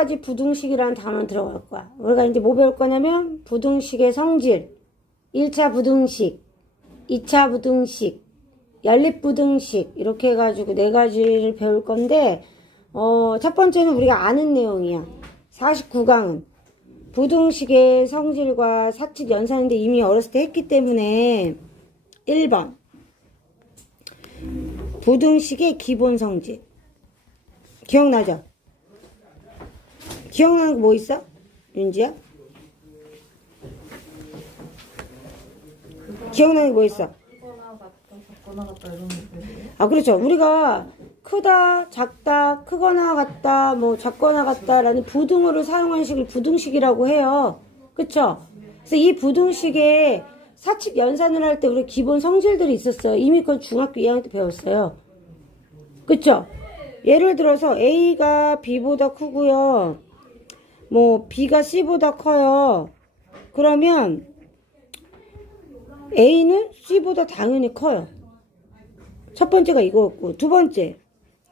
가지 부등식이라는 단어는 들어갈 거야. 우리가 이제 뭐 배울 거냐면 부등식의 성질, 1차 부등식, 2차 부등식, 연립부등식 이렇게 해가지고 4가지를 배울 건데 첫 번째는 우리가 아는 내용이야. 49강은 부등식의 성질과 사칙 연산인데 이미 어렸을 때 했기 때문에 1번 부등식의 기본 성질 기억나죠? 기억나는 거 뭐 있어? 윤지야? 기억나는 거 뭐 있어? 아, 그렇죠. 우리가 크다, 작다, 크거나 같다, 뭐 작거나 같다라는 부등호를 사용하는 식을 부등식이라고 해요. 그쵸? 그래서 이 부등식의 사칙 연산을 할 때 우리 기본 성질들이 있었어요. 이미 그건 중학교 2학년 때 배웠어요. 그쵸? 예를 들어서 A가 B보다 크고요. 뭐 B가 C보다 커요. 그러면 A는 C보다 당연히 커요. 첫 번째가 이거였고, 두 번째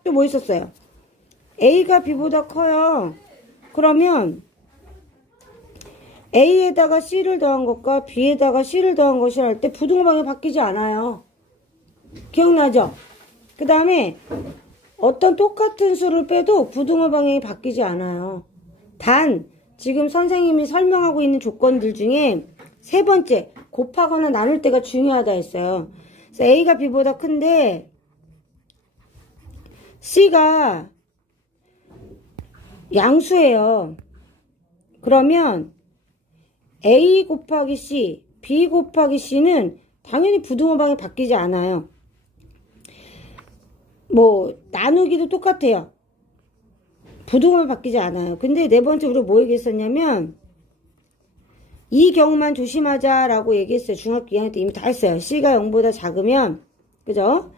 또 뭐 있었어요? A가 B보다 커요. 그러면 A에다가 C를 더한 것과 B에다가 C를 더한 것이 할 때 부등호 방향이 바뀌지 않아요. 기억나죠? 그 다음에 어떤 똑같은 수를 빼도 부등호 방향이 바뀌지 않아요. 단 지금 선생님이 설명하고 있는 조건들 중에 세 번째 곱하거나 나눌 때가 중요하다 했어요. 그래서 A가 B보다 큰데 C가 양수예요. 그러면 A 곱하기 C, B 곱하기 C는 당연히 부등호 방향이 바뀌지 않아요. 뭐 나누기도 똑같아요. 부등호가 바뀌지 않아요. 근데 네 번째 우리가 뭐 얘기했었냐면 이 경우만 조심하자라고 얘기했어요. 중학교 2학년 때 이미 다 했어요. C가 0보다 작으면 그죠?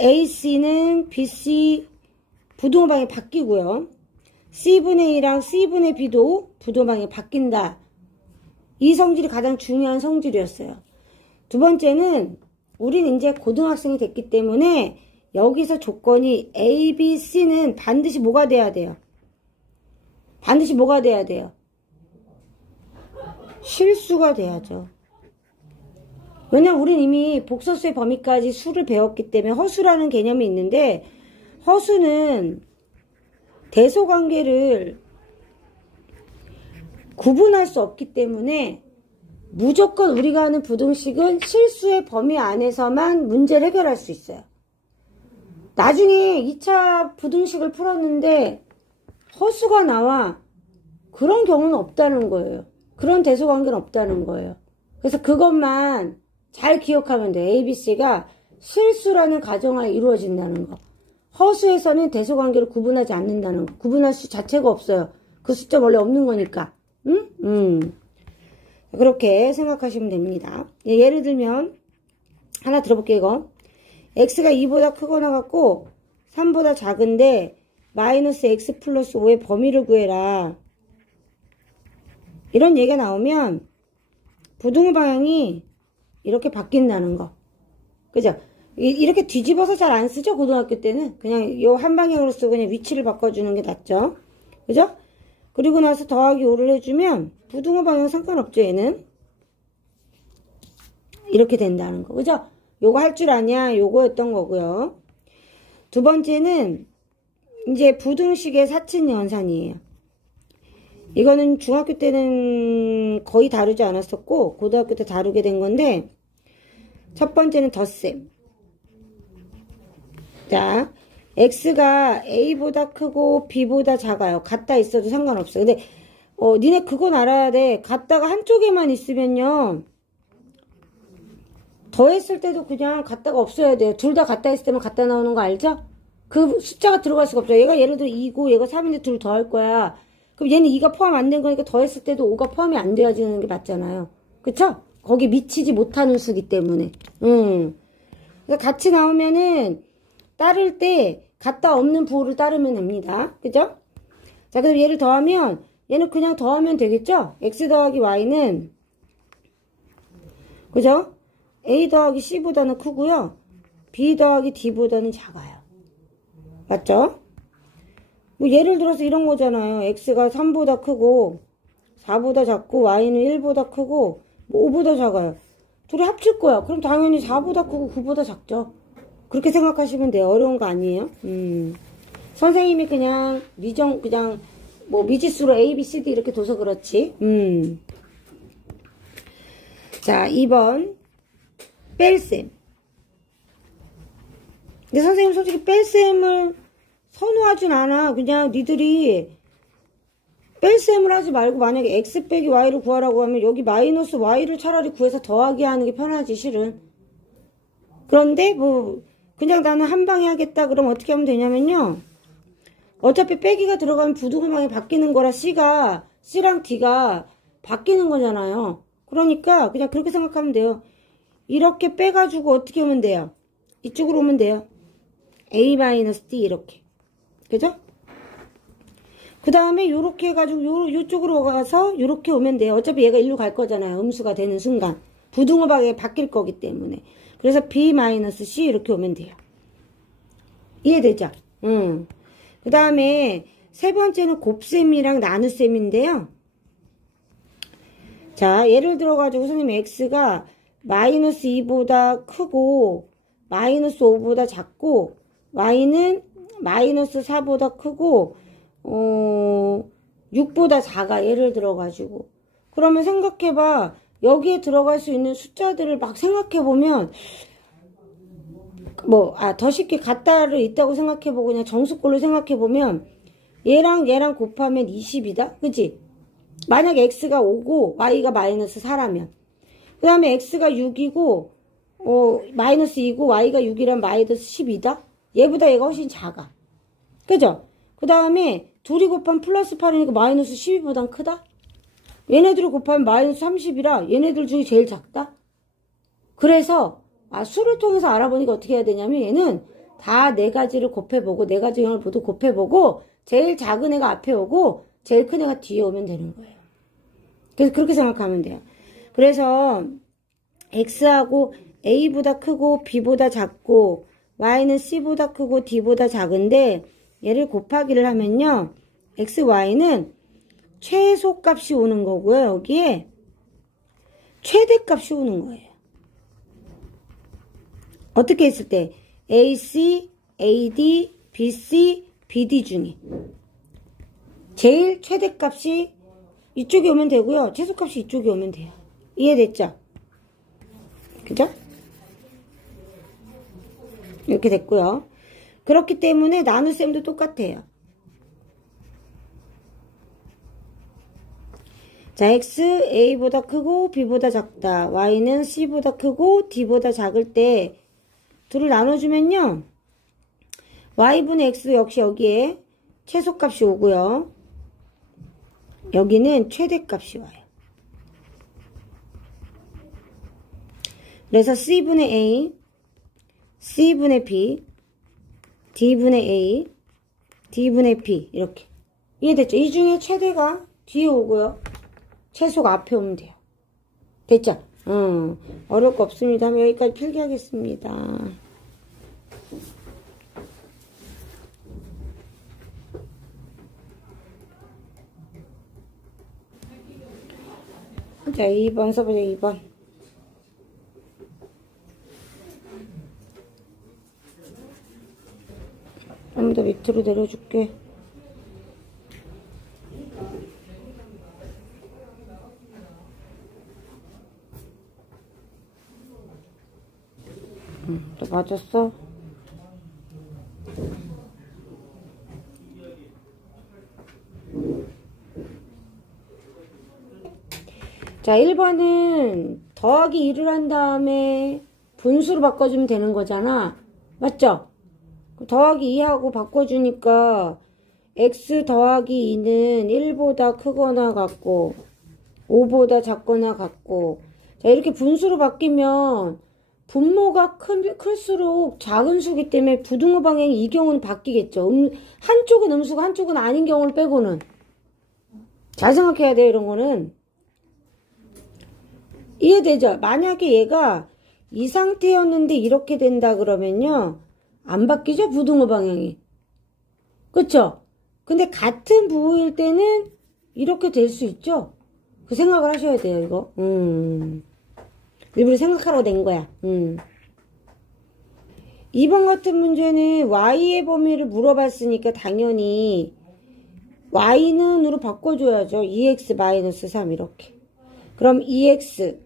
AC는 BC 부등호 방향이 바뀌고요. C분의 2랑 C분의 B도 부등호 방향이 바뀐다. 이 성질이 가장 중요한 성질이었어요. 두 번째는 우린 이제 고등학생이 됐기 때문에 여기서 조건이 A, B, C는 반드시 뭐가 돼야 돼요? 반드시 뭐가 돼야 돼요? 실수가 돼야죠. 왜냐면 우린 이미 복소수의 범위까지 수를 배웠기 때문에 허수라는 개념이 있는데 허수는 대소관계를 구분할 수 없기 때문에 무조건 우리가 하는 부등식은 실수의 범위 안에서만 문제를 해결할 수 있어요. 나중에 2차 부등식을 풀었는데 허수가 나와 그런 경우는 없다는 거예요. 그런 대소관계는 없다는 거예요. 그래서 그것만 잘 기억하면 돼요. ABC가 실수라는 가정하에 이루어진다는 거. 허수에서는 대소관계를 구분하지 않는다는 거. 구분할 수 자체가 없어요. 그 숫자 원래 없는 거니까. 응? 그렇게 생각하시면 됩니다. 예를 들면 하나 들어볼게요. 이거 x가 2보다 크거나 같고 3보다 작은데 마이너스 x 플러스 5의 범위를 구해라. 이런 얘기가 나오면 부등호 방향이 이렇게 바뀐다는 거. 그죠? 이렇게 뒤집어서 잘 안 쓰죠? 고등학교 때는. 그냥 요 한 방향으로 쓰고 그냥 위치를 바꿔주는 게 낫죠? 그죠? 그리고 나서 더하기 5를 해주면 부등호 방향 상관없죠, 얘는. 이렇게 된다는 거. 그죠? 요거 할 줄 아냐? 요거였던 거고요. 두 번째는 이제 부등식의 사칙 연산이에요. 이거는 중학교 때는 거의 다루지 않았었고 고등학교 때 다루게 된 건데 첫 번째는 덧셈. 자, x가 a보다 크고 b보다 작아요. 같다 있어도 상관없어요. 근데 니네 그건 알아야 돼. 같다가 한쪽에만 있으면요 더했을 때도 그냥 같다가 없어야 돼요. 둘 다 같다 했을 때만 같다 나오는 거 알죠? 그 숫자가 들어갈 수가 없죠. 얘가 예를 들어 2고 얘가 3인데 둘 더할 거야. 그럼 얘는 2가 포함 안 된 거니까 더했을 때도 5가 포함이 안 되어지는 게 맞잖아요. 그쵸? 거기 미치지 못하는 수기 때문에. 그래서 같이 나오면은 따를 때 같다 없는 부호를 따르면 됩니다. 그죠? 자, 그럼 얘를 더하면 얘는 그냥 더하면 되겠죠? x 더하기 y는 그죠? a 더하기 c보다는 크고요. b 더하기 d보다는 작아요. 맞죠? 뭐 예를 들어서 이런 거잖아요. x가 3보다 크고 4보다 작고 y는 1보다 크고 뭐 5보다 작아요. 둘이 합칠 거야. 그럼 당연히 4보다 크고 9보다 작죠. 그렇게 생각하시면 돼요. 어려운 거 아니에요. 선생님이 그냥 그냥 뭐 미지수로 A, B, C, D 이렇게 둬서 그렇지. 자, 2번 뺄셈. 근데 선생님 솔직히 뺄셈을 선호하진 않아. 그냥 니들이 뺄셈을 하지 말고 만약에 x 빼기 y를 구하라고 하면 여기 마이너스 y를 차라리 구해서 더하기 하는 게 편하지 실은. 그런데 뭐 그냥 나는 한 방에 하겠다 그러면 어떻게 하면 되냐면요. 어차피 빼기가 들어가면 부등호방이 바뀌는 거라 C랑 D가 바뀌는 거잖아요. 그러니까 그냥 그렇게 생각하면 돼요. 이렇게 빼가지고 어떻게 오면 돼요? 이쪽으로 오면 돼요. A-D 이렇게. 그죠? 그 다음에 요렇게 해가지고 요쪽으로 가서 요렇게 오면 돼요. 어차피 얘가 일로 갈 거잖아요. 음수가 되는 순간. 부등호방이 바뀔 거기 때문에. 그래서 B-C 이렇게 오면 돼요. 이해되죠? 그 다음에 세 번째는 곱셈이랑 나눗셈인데요. 자, 예를 들어가지고 선생님 x가 마이너스 2보다 크고 마이너스 5보다 작고 y는 마이너스 4보다 크고 6보다 작아. 예를 들어가지고. 그러면 생각해봐. 여기에 들어갈 수 있는 숫자들을 막 생각해보면 더 쉽게 같다를 있다고 생각해보고 그냥 정수꼴로 생각해보면 얘랑 곱하면 20이다. 그치? 만약에 x가 5고 y가 마이너스 4라면 그 다음에 x가 6이고 마이너스 2고 y가 6이란 마이너스 10이다. 얘보다 얘가 훨씬 작아. 그죠? 그 다음에 둘이 곱하면 플러스 8이니까 마이너스 12보단 크다? 얘네들을 곱하면 마이너스 30이라 얘네들 중에 제일 작다? 그래서 수를 통해서 알아보니까 어떻게 해야 되냐면 얘는 다 네 가지를 곱해보고 네 가지 형을 모두 곱해보고 제일 작은 애가 앞에 오고 제일 큰 애가 뒤에 오면 되는 거예요. 그래서 그렇게 생각하면 돼요. 그래서 x하고 a보다 크고 b보다 작고 y는 c보다 크고 d보다 작은데 얘를 곱하기를 하면요. x, y는 최소값이 오는 거고요. 여기에 최대값이 오는 거예요. 어떻게 했을 때 AC, AD, BC, BD 중에 제일 최대값이 이쪽에 오면 되고요. 최소값이 이쪽에 오면 돼요. 이해됐죠? 그죠? 이렇게 됐고요. 그렇기 때문에 나눗셈도 똑같아요. 자, x, a보다 크고 b보다 작다. y는 c보다 크고 d보다 작을 때 둘을 나눠주면요. y분의 x 역시 여기에 최소값이 오고요. 여기는 최대값이 와요. 그래서 c분의 a, c분의 b, d분의 a, d분의 b 이렇게. 이해됐죠? 이 중에 최대가 뒤에 오고요. 최소가 앞에 오면 돼요. 됐죠? 어려울 거 없습니다. 여기까지 필기하겠습니다. 자, 2번 써보자, 2번. 좀 더 밑으로 내려줄게. 또 맞았어? 자, 1번은 더하기 2를 한 다음에 분수로 바꿔주면 되는 거잖아. 맞죠? 더하기 2하고 바꿔주니까 x 더하기 2는 1보다 크거나 같고 5보다 작거나 같고. 자, 이렇게 분수로 바뀌면 분모가 클수록 작은 수기 때문에 부등호 방향이 이 경우는 바뀌겠죠. 한쪽은 음수고 한쪽은 아닌 경우를 빼고는. 잘 생각해야 돼요, 이런 거는. 이해되죠? 만약에 얘가 이 상태였는데 이렇게 된다 그러면요. 안 바뀌죠? 부등호 방향이. 그쵸? 근데 같은 부호일 때는 이렇게 될 수 있죠? 그 생각을 하셔야 돼요, 이거. 일부러 생각하라고 낸 거야. 2번 같은 문제는 y의 범위를 물어봤으니까 당연히 y는으로 바꿔줘야죠. 2x-3 이렇게. 그럼 2x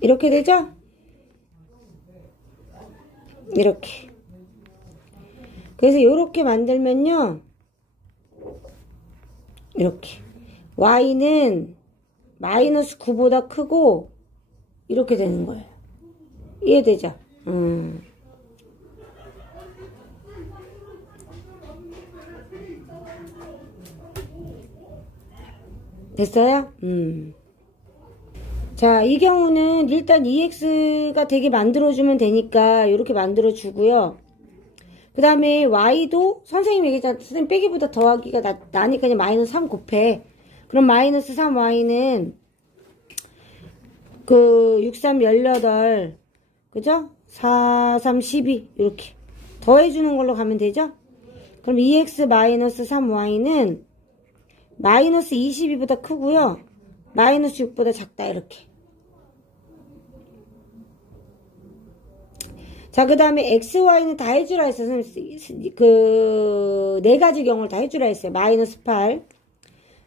이렇게 되죠? 이렇게. 그래서 이렇게 만들면요. 이렇게. y는 마이너스 9보다 크고 이렇게 되는 거예요. 이해되죠? 됐어요? 자, 이 경우는 일단 2x가 되게 만들어주면 되니까 이렇게 만들어주고요. 그 다음에 y도 선생님이 얘기했잖아. 선생님 빼기보다 더하기가 나니까 그냥 마이너스 3 곱해. 그럼 마이너스 3y는 그 6, 3, 18 그죠? 4, 3, 12 이렇게 더해주는 걸로 가면 되죠? 그럼 2x 마이너스 3y는 마이너스 22보다 크고요. 마이너스 6보다 작다 이렇게. 자, 그 다음에 xy는 다 해주라 했어요. 그 네 가지 경우를 다 해주라 했어요. 마이너스 8,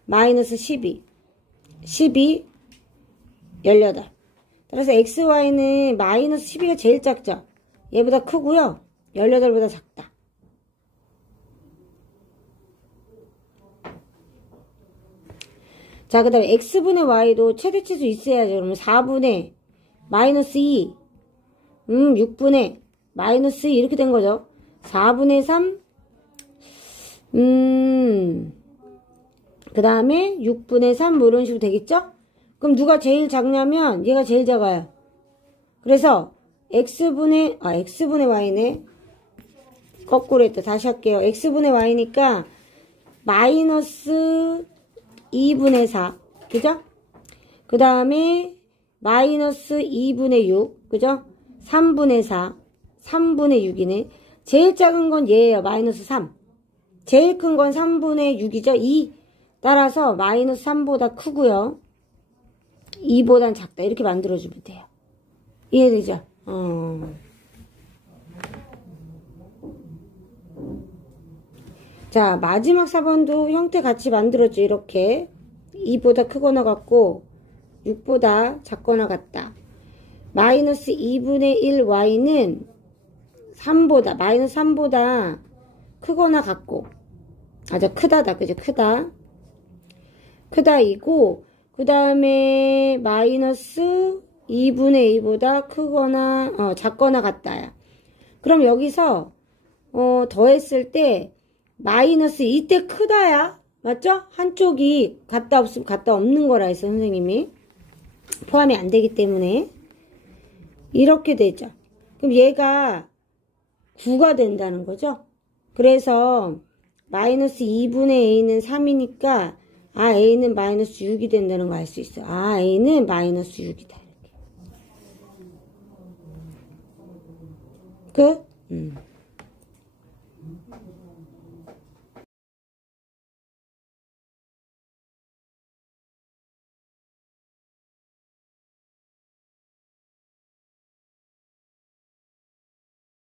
마이너스 12, 12, 18. 따라서 xy는 마이너스 12가 제일 작죠. 얘보다 크고요. 18보다 작다. 자, 그 다음에 x분의 y도 최대치수 있어야죠. 그러면 4분의 마이너스 2, 6분의 마이너스 2 이렇게 된 거죠. 4분의 3, 그 다음에 6분의 3 뭐 이런 식으로 되겠죠? 그럼 누가 제일 작냐면 얘가 제일 작아요. 그래서 x분의 y네. 거꾸로 했다. 다시 할게요. x분의 y니까 마이너스 2분의 4. 그죠? 그 다음에 마이너스 2분의 6. 그죠? 3분의 4. 3분의 6이네. 제일 작은 건 얘예요. 마이너스 3. 제일 큰 건 3분의 6이죠. 2. 따라서 마이너스 3보다 크고요. 2보단 작다. 이렇게 만들어주면 돼요. 이해되죠? 자, 마지막 4번도 형태 같이 만들었죠. 이렇게 2보다 크거나 같고 6보다 작거나 같다. 마이너스 2분의 1 y는 3보다 마이너스 3보다 크거나 같고 크다다. 그죠? 크다 이고 그 다음에 마이너스 2분의 2보다 크거나 작거나 같다야. 그럼 여기서 더했을 때 마이너스 이때 크다야. 맞죠? 한쪽이 같다 없으면 같다 없는 거라 했어 선생님이. 포함이 안 되기 때문에 이렇게 되죠. 그럼 얘가 9가 된다는 거죠. 그래서 마이너스 2분의 a는 3이니까 a는 마이너스 6이 된다는 거 알 수 있어. a는 마이너스 6이다. 이렇게. 끝?